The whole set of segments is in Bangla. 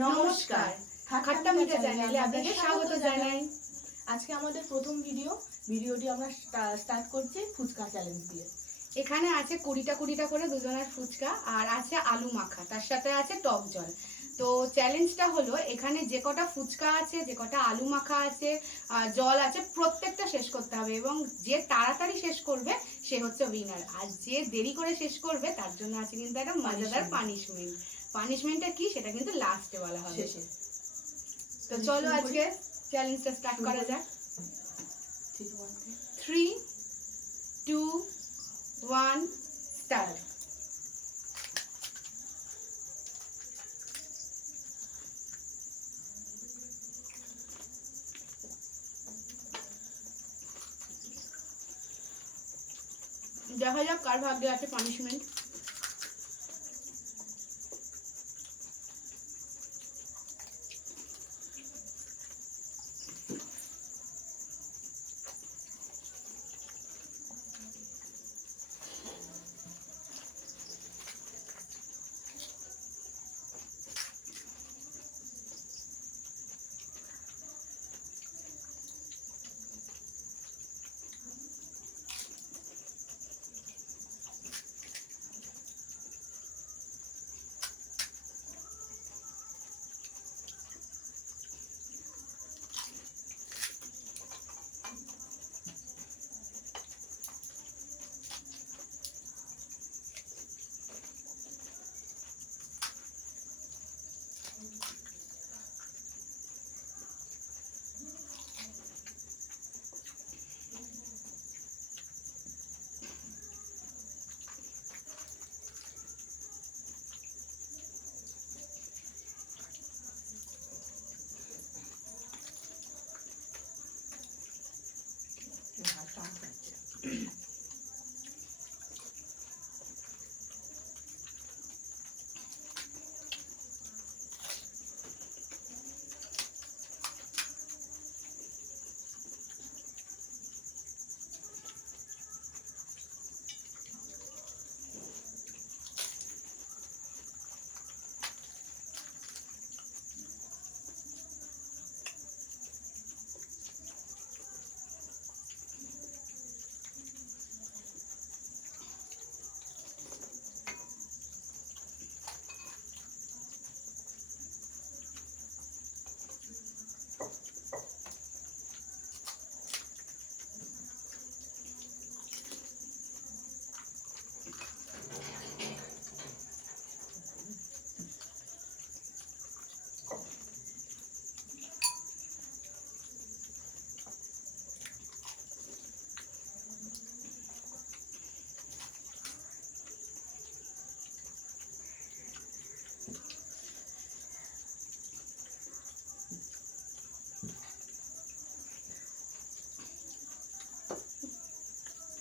নমস্কার, খাট্টা মিঠা চ্যানেলে আপনাদের স্বাগত জানাই। আজকে আমাদের প্রথম ভিডিওটি আমরা স্টার্ট করছি ফুচকা চ্যালেঞ্জ দিয়ে। এখানে আছে 20টা করে দুজনের ফুচকা, আর আছে আলু মাখা, তার সাথে আছে টক জল। তো চ্যালেঞ্জটা হলো, এখানে যে কটা ফুচকা আছে, যে কটা আলু মাখা আছে, জল আছে, প্রত্যেকটা শেষ করতে হবে, এবং যে তাড়াতাড়ি শেষ করবে সে হচ্ছে উইনার। আর যে দেরি করে শেষ করবে তার জন্য আছে কিন্তু একটা মজাদার পানিশমেন্টটা কি সেটা কিন্তু লাস্টে বলা হবে। তো চলো আজকে চ্যালেঞ্জটা স্টার্ট করা যাক। 3, 2, 1 স্টার্ট। দেখা যাক কার ভাগ্যে আছে পানিশমেন্ট।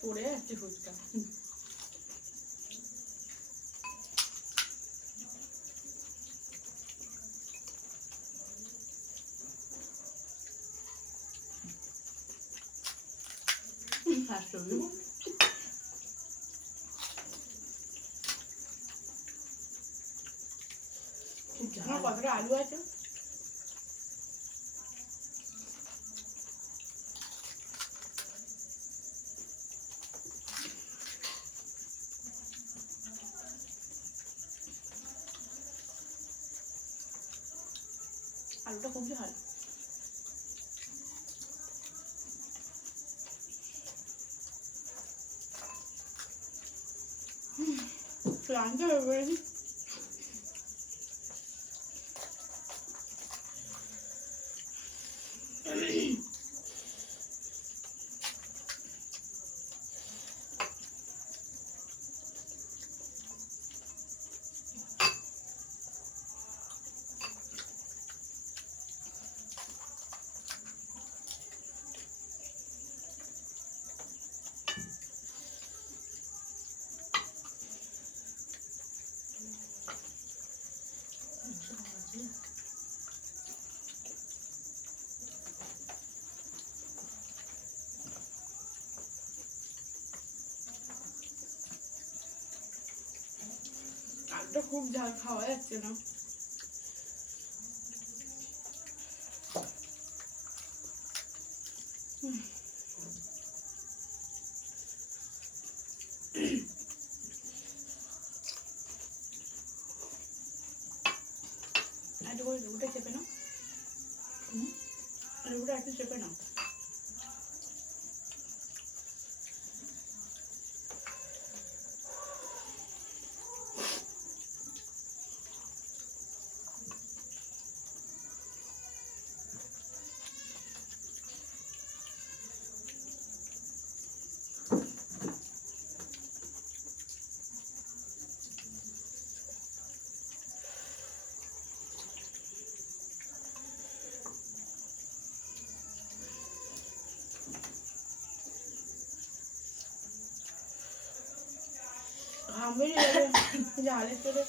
পড়ে যাচ্ছে ফুচকা। কতটা আলু আছে? আলুটা খুব ঝাল। ক্লান্ত হয়ে পড়েছি। আলুটা খুব ঝাল, খাওয়া যাচ্ছে না। একটু করে ওটা চেপে নাও, ওটা একটু চেপে নাও। আমি জালের সাথে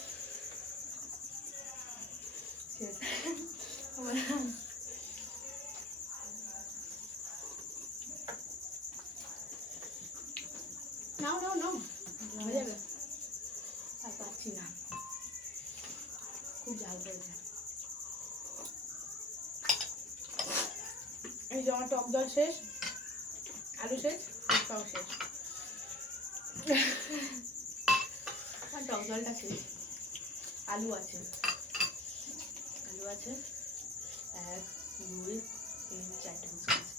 নাও নাও নাও, হয়ে যাবে। আর পাচ্ছি না, খুব ঝাল করেছে। এই যে আমার টক জল শেষ, আলু শেষ, ফুচকাও শেষ। আর টক জলটা শেষ। আলু আছে, আলু আছে 1 2 3 4টে ফুচকা আছে।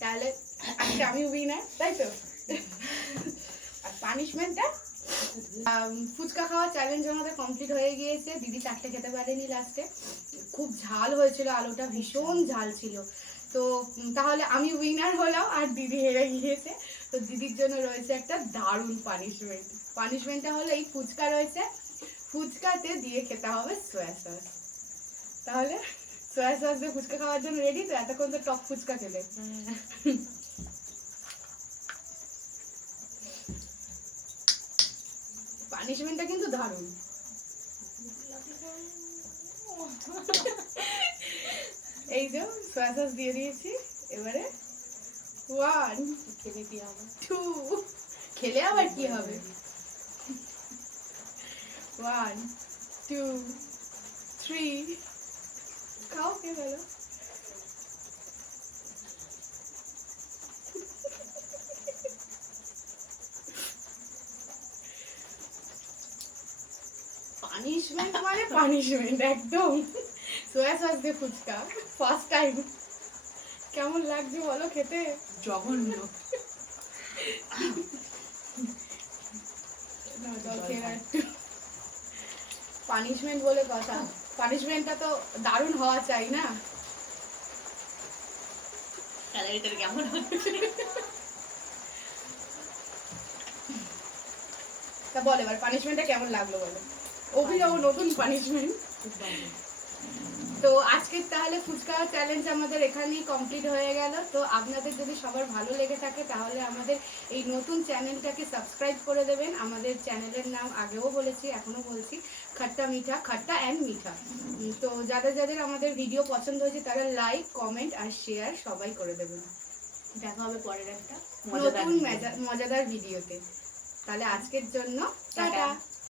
তাহলে আজকে আমি উইনার, তাই তো? আর পানিশমেন্টটা, ফুচকা খাওয়া চ্যালেঞ্জ আমাদের কমপ্লিট হয়ে গিয়েছে। দিদি 4টে খেতে পারেনি লাস্টে, খুব ঝাল হয়েছিল, আলুটা ভীষণ ঝাল ছিল। তো তাহলে আমি উইনার হলাম আর দিদি হেরে গিয়েছে। তো দিদির জন্য রয়েছে একটা দারুণ পানিশমেন্ট। পানিশমেন্টটা হলো এই ফুচকা রয়েছে, ফুচকাতে দিয়ে খেতে হবে সোয়া সস। তাহলে সোয়া সস দিয়ে ফুচকা খাওয়ার জন্য রেডি তো? এতক্ষণ তো টক ফুচকা খেলে। পানিশমেন্টটা কিন্তু দারুণ। এই যে সোয়া সস দিয়ে দিয়েছি, এবারে 1 খেলে কি হবে? 2, খেলে আবার কি হবে? 1 2 3, খাও, কে গেল? পানিশমেন্ট মানে পানিশমেন্ট একদম। সোয়া সস দিয়ে ফুচকা ফার্স্ট টাইম। কেমন লাগছে বলো খেতে? জঘন্য। পানিশমেন্ট বলে কথা, পানিশমেন্টটা তো দারুণ হওয়া চাই না? ক্যালারিটা কেমন হচ্ছে? তা বল এবার পানিশমেন্টটা কেমন লাগলো বলো। অভিনব নতুন পানিশমেন্ট। তো আজকের তাহলে ফুচকা চ্যালেঞ্জ আমাদের এখানেই কমপ্লিট হয়ে গেল। তো আপনাদের যদি সবার ভালো লেগে থাকে তাহলে আমাদের এই নতুন চ্যানেলটাকে সাবস্ক্রাইব করে দেবেন। আমাদের চ্যানেলের নাম আগেও বলেছি, এখনও বলছি, খাট্টা মিঠা, খাট্টা অ্যান্ড মিঠা। তো যাদের যাদের আমাদের ভিডিও পছন্দ হয়েছে তারা লাইক, কমেন্ট আর শেয়ার সবাই করে দেবেন। দেখা হবে পরের একটা নতুন মজাদার ভিডিওতে। তাহলে আজকের জন্য টাটা।